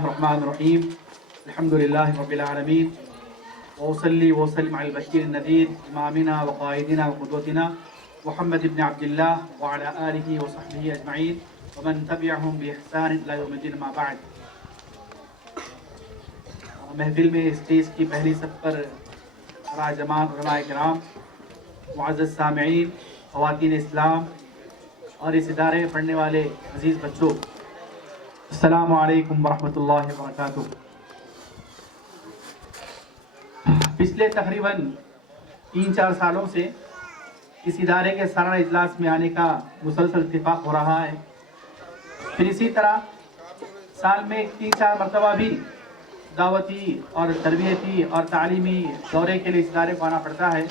الرحمن الرحیم الحمد للہ رب العالمین وصلی وسلم علی البشیر النذیر امامنا وقائدنا وقدوتنا محمد بن عبد اللہ وعلى آلہ وصحبہ اجمعین ومن تبعہم بإحسان الی یوم الدین ما بعد۔ محفل میں اسٹیج کی پہلی صف پر راجمان علماء کرام، معزز سامعین، خواتین اسلام اور اس ادارے میں پڑھنے والے عزیز بچوں، السلام علیکم ورحمۃ اللہ وبرکاتہ۔ پچھلے تقریباً 3-4 سالوں سے اس ادارے کے سالانہ اجلاس میں آنے کا مسلسل اتفاق ہو رہا ہے۔ پھر اسی طرح سال میں 3-4 مرتبہ بھی دعوتی اور تربیتی اور تعلیمی دورے کے لیے اس ادارے کو آنا پڑتا ہے۔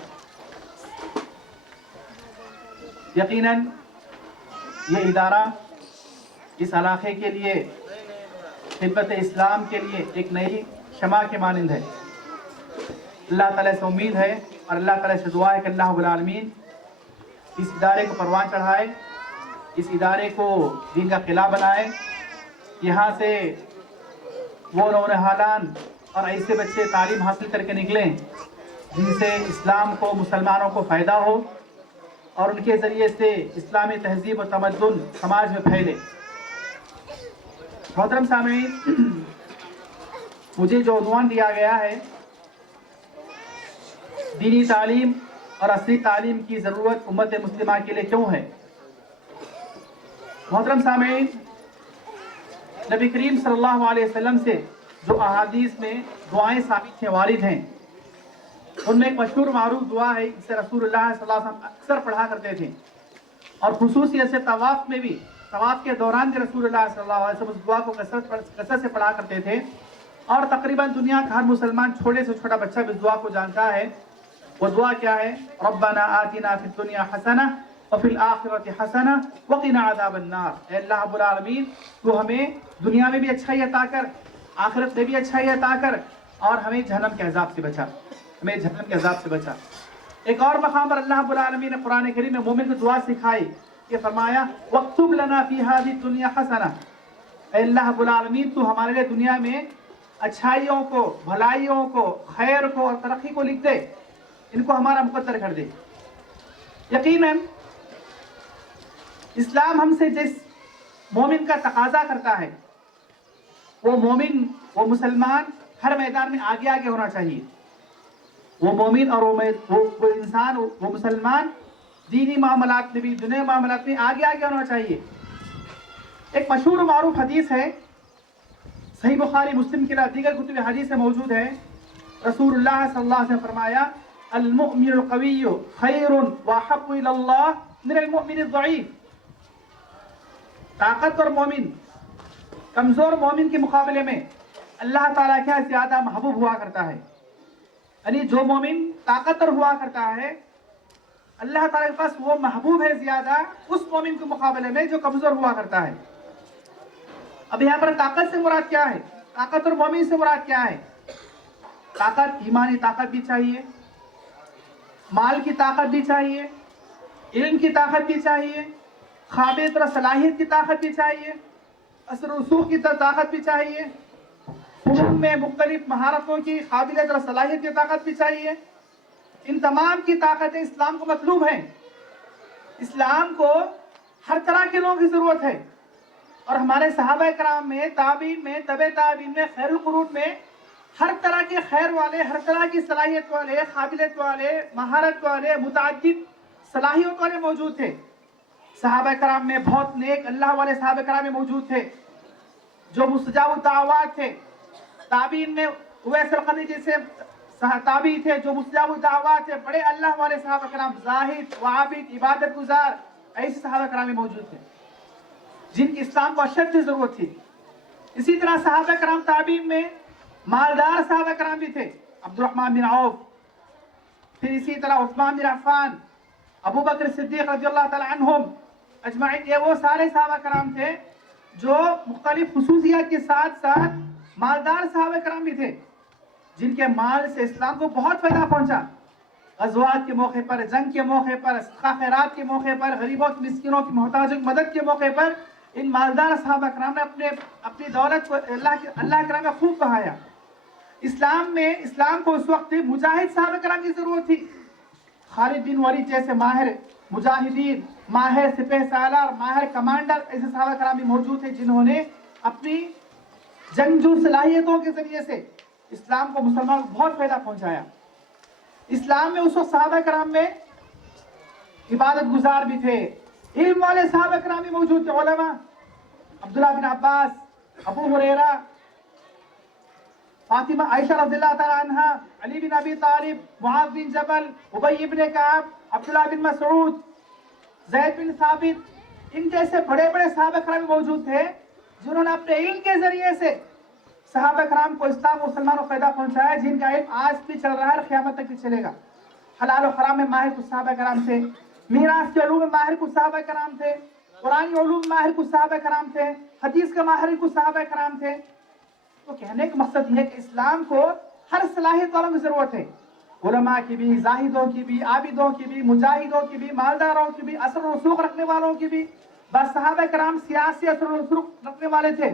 یقیناً یہ ادارہ اس علاقے کے لیے خدمت اسلام کے لیے ایک نئی شمع کے مانند ہے۔ اللہ تعالیٰ سے امید ہے اور اللہ تعالیٰ سے دعا ہے کہ اللہ رب العالمین اس ادارے کو پروان چڑھائے، اس ادارے کو دین کا قلعہ بنائے، یہاں سے وہ نونہالان اور ایسے بچے تعلیم حاصل کر کے نکلیں جن سے اسلام کو، مسلمانوں کو فائدہ ہو اور ان کے ذریعے سے اسلامی تہذیب و تمدن سماج میں پھیلے۔ محترم سامعین، مجھے جو عنوان دیا گیا ہے دینی تعلیم اور عصری تعلیم کی ضرورت امت مسلمہ کے لیے کیوں ہے؟ محترم سامعین، نبی کریم صلی اللہ علیہ وسلم سے جو احادیث میں دعائیں ثابت ہیں، وارد ہیں، ان میں ایک مشہور معروف دعا ہے جسے رسول اللہ صلی اللہ علیہ وسلم اکثر پڑھا کرتے تھے، اور خصوصیت سے طواف میں بھی، طواف کے دوران بھی رسول اللہ صلی اللہ علیہ وسلم اس دعا کو کثرت سے پڑھا کرتے تھے، اور تقریباً دنیا کا ہر مسلمان چھوٹے سے چھوٹا بچہ بھی اس دعا کو جانتا ہے۔ وہ دعا کیا ہے؟ ربنا آتنا فی الدنیا حسنہ وفی الآخرۃ حسنہ وقنا عذاب النار۔ اے اللہ رب العالمین، تو ہمیں دنیا میں بھی اچھائی عطا کر، آخرت میں بھی اچھائی عطا کر، اور ہمیں جہنم کے عذاب سے بچا، ہمیں جہنم کے عذاب سے بچا۔ ایک اور مقام پر اللہ رب العالمین نے قرآن کریم میں مومن کو دعا سکھائی، یہ فرمایا وَاكْتُبْ لَنَا فِي هَذِهِ الدُّنْيَا حَسَنَةً۔ اے اللہ رب العالمین، تو ہمارے لیے دنیا میں اچھائیوں کو، بھلائیوں کو، خیر کو اور ترقی کو لکھ دے، ان کو ہمارا مقدر کر دے۔ یقیناً اسلام ہم سے جس مومن کا تقاضا کرتا ہے، وہ مومن، وہ مسلمان ہر میدان میں آگے آگے ہونا چاہیے۔ وہ مومن اور وہ انسان، وہ مسلمان دینی معاملات میں بھی، دنیا معاملات میں آگے آگے ہونا چاہیے۔ ایک مشہور و معروف حدیث ہے، صحیح بخاری، مسلم کے علاوہ دیگر کتب حدیث میں موجود ہے۔ رسول اللہ صلی اللہ علیہ وسلم فرمایا المؤمن القوی خیر واحب الی اللہ من المؤمن الضعیف۔ طاقتور مومن کمزور مومن کے مقابلے میں اللہ تعالیٰ کیا زیادہ محبوب ہوا کرتا ہے، یعنی جو مومن طاقتور ہوا کرتا ہے اللہ تعالیٰ کے پاس وہ محبوب ہے زیادہ اس مومن کے مقابلے میں جو کمزور ہوا کرتا ہے۔ اب یہاں پر طاقت سے مراد کیا ہے؟ طاقتور مومن سے مراد کیا ہے؟ طاقت، ایمانی طاقت بھی چاہیے، مال کی طاقت بھی چاہیے، علم کی طاقت بھی چاہیے، قابلیت اور صلاحیت کی طاقت بھی چاہیے، اثر و رسوخ کی طاقت بھی چاہیے، فنون میں مختلف مہارتوں کی قابلیت اور صلاحیت کی طاقت بھی چاہیے۔ ان تمام کی طاقتیں اسلام کو مطلوب ہیں۔ اسلام کو ہر طرح کے لوگوں کی ضرورت ہے، اور ہمارے صحابہ کرام میں، تابعین میں، تبع تابعین میں، خیر القرون میں ہر طرح کے خیر والے، ہر طرح کی صلاحیت والے، قابلیت والے، مہارت والے، متعدد صلاحیت والے موجود تھے۔ صحابہ کرام میں بہت نیک اللہ والے صحابہ کرام میں موجود تھے جو مستجاب الدعوات تھے۔ تابعین میں اویس القرنی جیسے تابعی تھے جو مستجاب الدعوات تھے، بڑے اللہ والے صحابہ کرام، زاہد وعابد، عبادت گزار، ایسے صحابہ کرام میں موجود تھے جن کی اسلام کو اشد ضرورت تھی۔ اسی طرح صحابہ کرام تابعین میں مالدار صحابہ کرام بھی تھے، عبد الرحمن بن عوف، پھر اسی طرح عثمان بن عفان، ابو بکر صدیق رضی اللہ تعالی عنہم اجمعین۔ یہ وہ سارے صحابہ کرام تھے جو مختلف خصوصیات کے ساتھ ساتھ مالدار صحابہ کرام بھی تھے جن کے مال سے اسلام کو بہت فائدہ پہنچا۔ غزوات کے موقع پر، جنگ کے موقع پر، صدقہ خیرات کے موقع پر، غریبوں کی، مسکینوں کی، محتاجوں کی مدد کے موقع پر ان مالدار صحابہ کرام نے اپنی دولت کو اللہ کرام نے خوب بہایا. اسلام کو اس وقت مجاہد صحابہ کرام کی ضرورت تھی. خالد بن ولید جیسے ماہر مجاہدین، ماہر سپہ سالار، ماہر کمانڈر ایسے صحابہ کرام بھی موجود تھے جنہوں نے اپنی جنگجو صلاحیتوں کے ذریعے سے اسلام کو مسلمانوں کو بہت فائدہ پہنچایا. اسلام میں اس وقت صحابہ کرام میں عبادت گزار بھی تھے، علم والے صحابہ کرام بھی موجود تھے. علماء عبداللہ بن عباس، ابو ہریرہ، فاطمہ عائشہ رضی اللہ تعالی عنہ، علی بن ابی طالب، معاذ بن جبل، ابی بن کعب، عبداللہ بن مسعود، زید بن ثابت، ان جیسے بڑے بڑے صحابہ کرام موجود تھے جنہوں نے اپنے علم کے ذریعے سے صحابہ کرام کو اسلام و مسلمانوں کو فائدہ پہنچایا، جن کا علم آج بھی چل رہا ہے اور قیامت تک بھی چلے گا. حلال و حرام میں ماہر کچھ صحابہ کرام تھے، میراث کے علوم میں ماہر کچھ صحابہ کرام تھے، قرآنی علوم میں ماہر کچھ صحابہ کرام تھے، حدیث کے ماہر کچھ صحابہ کرام تھے. تو کہنے کا مقصد یہ ہے کہ اسلام کو ہر صلاحیت والوں کی ضرورت ہے، علماء کی بھی، زاہدوں کی بھی، عابدوں کی بھی، مجاہدوں کی بھی، مالداروں کی بھی، اثر و رسوخ رکھنے والوں کی بھی. بس صحابہ کرام سیاسی اثر و رسوخ رکھنے والے تھے،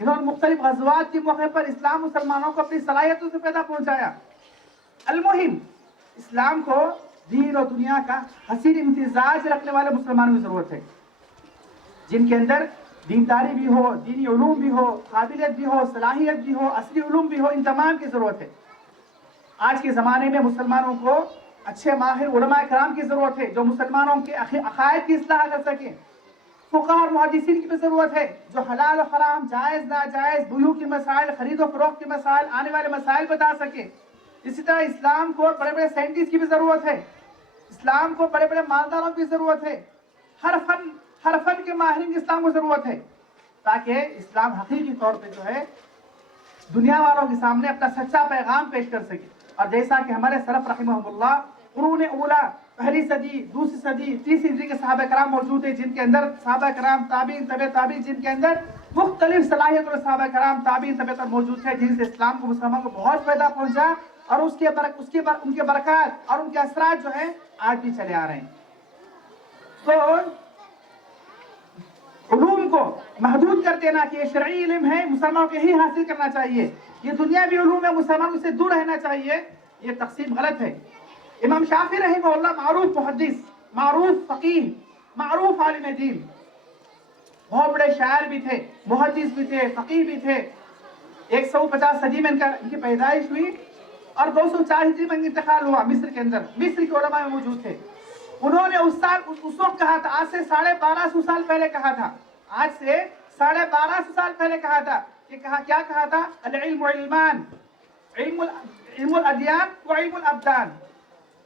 انہوں نے مختلف غزوات کے موقع پر اسلام مسلمانوں کو اپنی صلاحیتوں سے پیدا پہنچایا. المہم اسلام کو دین اور دنیا کا حسین امتزاج رکھنے والے مسلمانوں کی ضرورت ہے، جن کے اندر دینداری بھی ہو، دینی علوم بھی ہو، قابلیت بھی ہو، صلاحیت بھی ہو، اصلی علوم بھی ہو. ان تمام کی ضرورت ہے. آج کے زمانے میں مسلمانوں کو اچھے ماہر علماء کرام کی ضرورت ہے جو مسلمانوں کے عقائد کی اصلاح کر سکیں. فقہاء اور محدثین کی بھی ضرورت ہے جو حلال و حرام، جائز ناجائز، بیوع کے مسائل، خرید و فروخت کے مسائل، آنے والے مسائل بتا سکیں. اسی طرح اسلام کو بڑے بڑے سائنٹسٹ کی بھی ضرورت ہے، اسلام کو بڑے بڑے مالداروں کی ضرورت ہے، ہر فن کے ماہرین کی اسلام کو ضرورت ہے، تاکہ اسلام حقیقی طور پہ جو ہے دنیا والوں کے سامنے اپنا سچا پیغام پیش کر سکے. اور جیسا کہ ہمارے سلف رحمہم اللہ قرون اولا، پہلی صدی، دوسری صدی، تیسری صدی کے صحابہ کرام موجود ہیں جن کے اندر صحابہ کرام، تابعین، تبع تابعین، جن کے اندر مختلف صلاحیت اور صحابہ کرام، تابعین، تبع موجود ہیں جن سے اسلام کو مسلمانوں کو بہت فائدہ پہنچا اور ان کے برکات اور ان کے اثرات جو ہیں آج بھی چلے آ رہے ہیں. تو علوم کو محدود کر دینا کہ یہ شرعی علم ہے، مسلمانوں کو ہی حاصل کرنا چاہیے، یہ دنیاوی علوم ہے، مسلمانوں سے دور رہنا چاہیے، یہ تقسیم غلط ہے. امام شافعی رحمہ اللہ معروف محدث، معروف فقیہ، معروف عالم دین، بہت بڑے شاعر بھی تھے، محدث بھی تھے، فقیہ بھی تھے. 150 صدی میں ان کی پیدائش ہوئی اور 204 ہجری میں انتقال ہوا مصر کے اندر. مصر کے علماء میں موجود تھے. انہوں نے اس وقت کہا تھا، آج سے 1250 سال پہلے کہا تھا، آج سے 1250 سال پہلے کہا تھا کہ کیا کہا تھا؟ العلم علمان، علم الادیان و علم الابدان.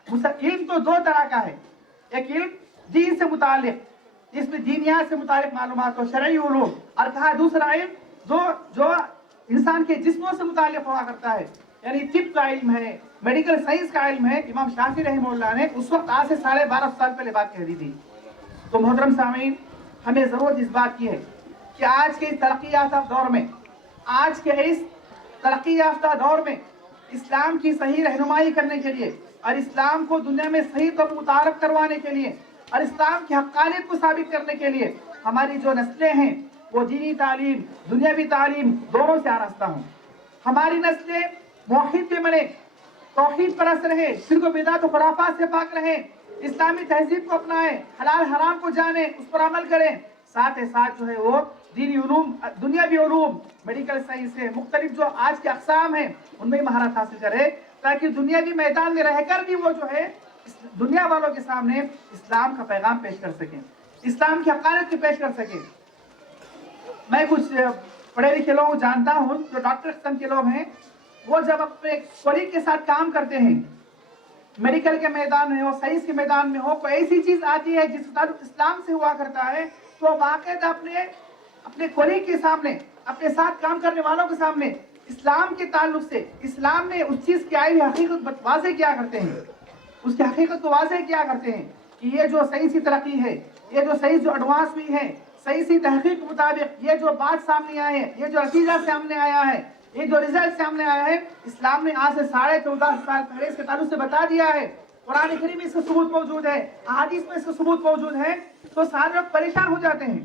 علم تو دو طرح کا ہے، ایک علم دین سے متعلق جس میں دینیات سے متعلق معلومات ہو، شرعی علوم، اور کہا دوسرا علم جو انسان کے جسموں سے متعلق ہوا کرتا ہے، یعنی طب کا علم ہے، میڈیکل سائنس کا علم ہے. امام شافعی رحمہ اللہ نے اس وقت آج سے 1250 سال پہلے بات کہہ دی تھی. تو محترم سامعین، ہمیں ضرورت اس بات کی ہے کہ آج کے اس ترقی یافتہ دور میں اسلام کی صحیح رہنمائی کرنے کے لیے اور اسلام کو دنیا میں صحیح طور متعارف کروانے کے لیے اور اسلام کی حقانیت کو ثابت کرنے کے لیے ہماری جو نسلیں ہیں وہ دینی تعلیم، دنیاوی تعلیم دونوں سے آراستہ ہوں. ہماری نسلیں موحد پہ بنے، توحید پرست رہے، شرک و بدعت و خرافات سے پاک رہیں، اسلامی تہذیب کو اپنائیں، حلال حرام کو جانیں، اس پر عمل کریں، ساتھ ہی ساتھ جو ہے وہ دینی علوم، دنیاوی علوم، میڈیکل سائنس ہے، مختلف جو آج کے اقسام ہیں ان میں مہارت حاصل کرے تاکہ دنیاوی میدان میں رہ کر بھی وہ جو ہے دنیا والوں کے سامنے اسلام کا پیغام پیش کر سکیں، اسلام کی حقانیت کو پیش کر سکیں. میں کچھ پڑھے لکھے لوگ جانتا ہوں جو ڈاکٹر قسم کے لوگ ہیں، وہ جب اپنے کولیگ کے ساتھ کام کرتے ہیں، میڈیکل کے میدان میں ہو، سائنس کے میدان میں ہو، کوئی ایسی چیز آتی ہے جس کا تعلق اسلام سے ہوا کرتا ہے تو باقاعدہ اپنے کولیگ کے سامنے، اپنے ساتھ کام کرنے والوں کے سامنے اسلام کے تعلق سے اسلام میں اس چیز کی آئی حقیقت واضح کیا کرتے ہیں، اس کی حقیقت کو واضح کیا کرتے ہیں کہ یہ جو سائنسی ترقی ہے، یہ جو سائنس جو ایڈوانس ہوئی ہے، سائنسی تحقیق کے مطابق یہ جو بات سامنے آئے ہیں، یہ جو نتیجہ سامنے آیا ہے، یہ جو رزلٹ سامنے آیا ہے، اسلام نے آج سے 14.5 سال پہلے اس کے تعلق سے بتا دیا ہے. قرآن کریم میں اس کا ثبوت موجود ہے، احادیث میں اس کا ثبوت موجود ہے. تو سارے لوگ پریشان ہو جاتے ہیں،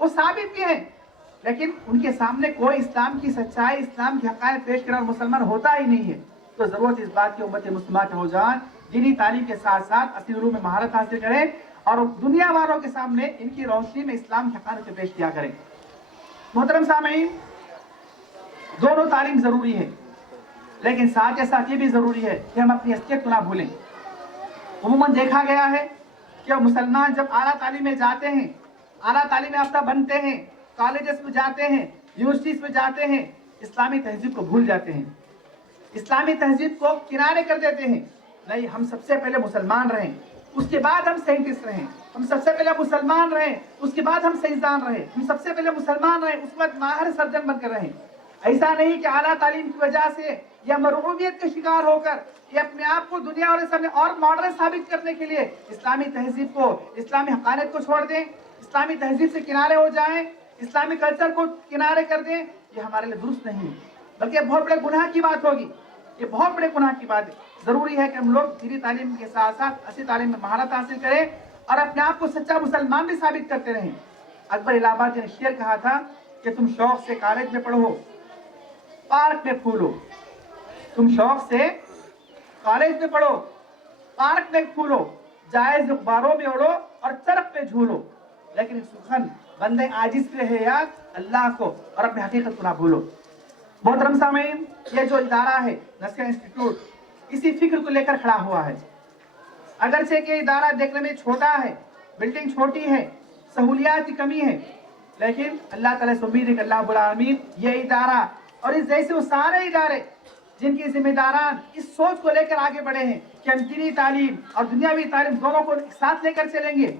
وہ ثابت بھی ہیں، لیکن ان کے سامنے کوئی اسلام کی سچائی، اسلام کی حقائق پیش کرنے والا مسلمان ہوتا ہی نہیں ہے۔ تو ضرورت اس بات کی امت مسلمہ کے نوجوان دینی تعلیم کے ساتھ ساتھ اصلی علوم میں مہارت حاصل کریں اور دنیا والوں کے سامنے ان کی روشنی میں اسلام کی حقائق کو پیش کیا کریں۔ محترم سامعین، دونوں تعلیم ضروری ہے، لیکن ساتھ کے ساتھ یہ بھی ضروری ہے کہ ہم اپنی اصلیت کو نہ بھولیں۔ عموماً دیکھا گیا ہے کہ مسلمان جب اعلیٰ تعلیم میں جاتے ہیں، اعلیٰ تعلیم یافتہ بنتے ہیں، کالجز میں جاتے ہیں، یونیورسٹیز میں جاتے ہیں، اسلامی تہذیب کو بھول جاتے ہیں، اسلامی تہذیب کو کنارے کر دیتے ہیں۔ نہیں، ہم سب سے پہلے مسلمان رہیں، اس کے بعد ہم سائنٹسٹ رہیں، ہم سب سے پہلے مسلمان رہیں، اس کے بعد ہم سائنسدان رہیں، ہم سب سے پہلے مسلمان رہیں، اس کے بعد ماہر سرجن بن کر رہیں۔ ایسا نہیں کہ اعلیٰ تعلیم کی وجہ سے یا مرغوبیت کا شکار ہو کر یہ اپنے آپ کو دنیا والے سامنے اور ماڈرن ثابت کرنے کے لیے اسلامی تہذیب کو، اسلامی حقانیت کو چھوڑ دیں، اسلامی تہذیب سے کنارے ہو جائیں، اسلامی کلچر کو کنارے کر دیں۔ یہ ہمارے لیے درست نہیں، بلکہ یہ بہت بڑے گناہ کی بات ہوگی، یہ بہت بڑے گناہ کی بات ہے۔ ضروری ہے کہ ہم لوگ دینی تعلیم کے ساتھ ساتھ اصلی تعلیم میں مہارت حاصل کریں اور اپنے آپ کو سچا مسلمان بھی ثابت کرتے رہیں۔ اکبر الہ آبادی نے شعر کہا تھا کہ تم شوق سے کالج میں پڑھو، پارک میں پھولو، تم شوق سے کالج میں پڑھو، پارک میں پھولو، جائز اخباروں میں اڑو اور چرخ پہ جھولو، لیکن سخن بندے عاجز پہ ہے یاد اللہ کو اور اپنی حقیقت کو نہ بھولو۔ محترم سامعین، یہ جو ادارہ ہے نسکا انسٹیٹیوٹ، اسی فکر کو لے کر کھڑا ہوا ہے۔ اگرچہ کہ ادارہ دیکھنے میں چھوٹا ہے، بلڈنگ چھوٹی ہے، سہولیات کی کمی ہے، لیکن اللہ تعالیٰ سے امید ہے کہ اللہ رب العالمین یہ ادارہ اور اس جیسے وہ سارے ادارے جن کے ذمہ داران اس سوچ کو لے کر آگے بڑھے ہیں کہ ہم دینی تعلیم اور دنیاوی تعلیم دونوں کو ساتھ لے کر چلیں گے،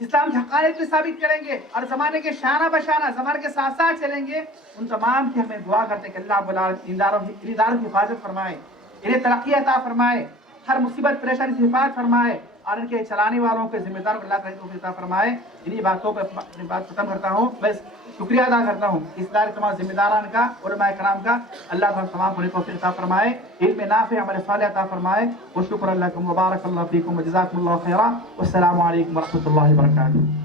اسلام کی حقانیت کو ثابت کریں گے اور زمانے کے شانہ بشانہ زمانے کے ساتھ ساتھ چلیں گے، ان تمام کی ہمیں دعا کرتے ہیں کہ اللہ رب العالمین ان اداروں کی حفاظت فرمائے، انہیں ترقی عطا فرمائے، ہر مصیبت پریشانی سے حفاظت فرمائے اور ان کے چلانے والوں کے ذمہ داروں کو اللہ تعالیٰ توفیق عطا فرمائے۔ انہی باتوں پر اپنی بات ختم کرتا ہوں، بس شکریہ ادا کرتا ہوں اس ادارے کے تمام ذمہ داران کا، علماء کرام کا، اللہ تعالیٰ تمام کو توفیق عطا فرمائے، علم نافع عمل صالح عطا فرمائے، وشکر لکم وبارک اللہ فیکم وجزاکم اللہ خیرا، والسلام علیکم ورحمۃ اللہ وبرکاتہ۔